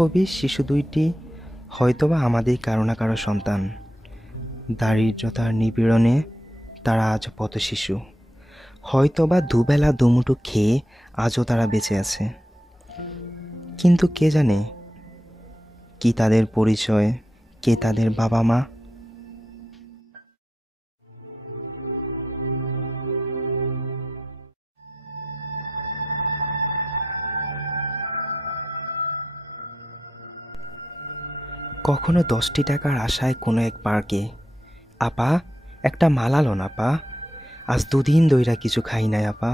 স্থবির শিশু দুইটি হয়তোবা আমাদের কারো না কারো সন্তান। দারিদ্রতার নিপীড়নে তারা আজ পথশিশু। হয়তোবা দুবেলা দুমুঠো খেয়ে আজও তারা বেঁচে আছে, কিন্তু কে জানে কি তাদের পরিচয়, কে তাদের বাবা মা। কখনো 10টি টাকার আশায় কোনো এক পার্কে, আপা একটা মালা লোন আপা, আজ 2 দিন ধইরা কিছু খাই নাই আপা,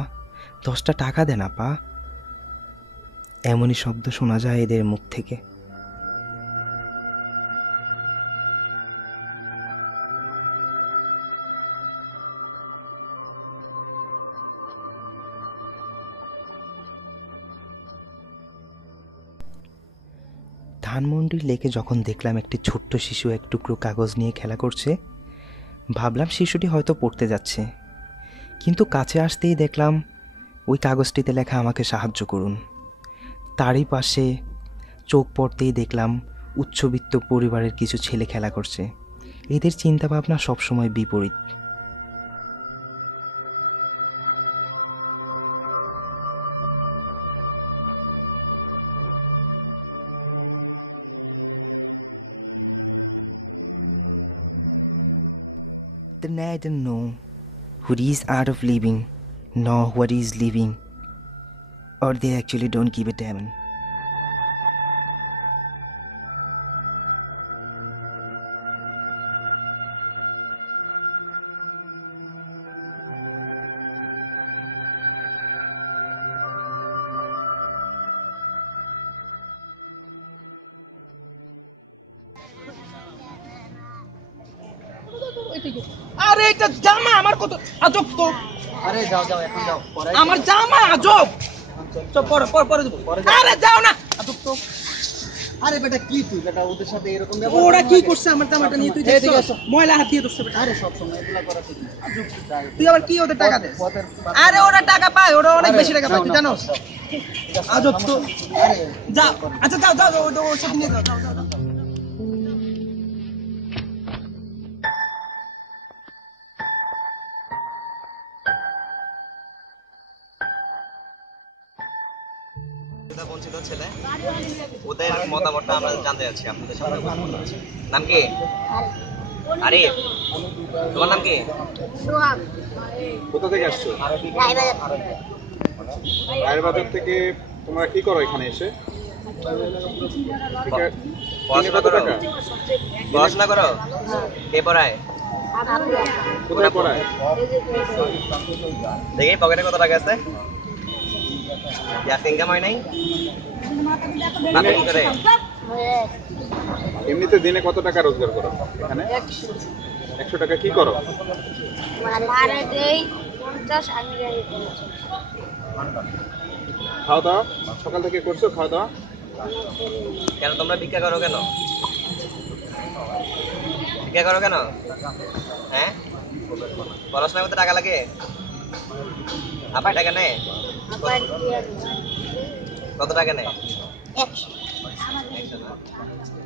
10টা টাকা দেন আপা। এমনই শব্দ শোনা যায় এদের মুখ থেকে। ধানমন্ডির লেকে যখন দেখলাম একটি ছোট্ট শিশু এক টুকরো কাগজ নিয়ে খেলা করছে, ভাবলাম শিশুটি হয়তো পড়তে যাচ্ছে, কিন্তু কাছে আসতেই দেখলাম ওই কাগজটিতে লেখা আমাকে সাহায্য করুন। তারই পাশে চোখ পড়তেই দেখলাম উচ্চবিত্ত পরিবারের কিছু ছেলে খেলা করছে। এদের চিন্তাভাবনা সবসময় বিপরীত। Then I don't know what is art of living, nor what is living, or they actually don't give a damn. আরে এটা জামা আমার কত আজব তো। আরে যাও যাও এখন যাও, আমার জামা আজব। চল পরে পরে পরে দেব। আরে যাও না, আজব তো। আরে বেটা কি তুই বেটা ওদের সাথে এরকম ব্যবহার? ওরা কি করছে আমার জামাটা নিয়ে? তুই দেখছিস ময়লা হাত দিয়ে ধরছে বেটা। আরে সব সময় এগুলা করা ঠিক না। আজব তুই আবার কি ওদের টাকা দেস? আরে ওরা টাকা পায়, ওরা অনেক বেশি টাকা পায়, তুই জানোস? আজব তো। আরে যাও, আচ্ছা যাও যাও ওর সাথে নিয়ে যাও, যাও যাও। বঞ্চিত ছেলে, ওদের মতামতটা আমরা জানতে চাচ্ছি আপনাদের সামনে। নাম কি? আরে তোমার নাম কি? কোথা থেকে আসছো? রায়েরবাজার থেকে। তোমরা কি করো এখানে এসে? পড়াশোনা করো? পড়াশোনা করো? কে পড়ায়? কোথায় পড়ায়? দেখি পকেটে কত টাকা আছে? ইনকাম হয় নাই? বাবা কি করে? এমনিতে দিনে কত টাকা রোজগার করো এখানে? 100 টাকা। কি করো? খাওয়া দাওয়া সকাল থেকে করছো? খাওয়া দাওয়া কেন তোমরা ভিক্ষা করো কেন? ভিক্ষা করো কেন? হ্যাঁ, পড়াশোনা করতে টাকা লাগে? আবার টাকা নেয়? কত টাকা নেয়? 100 টাকা।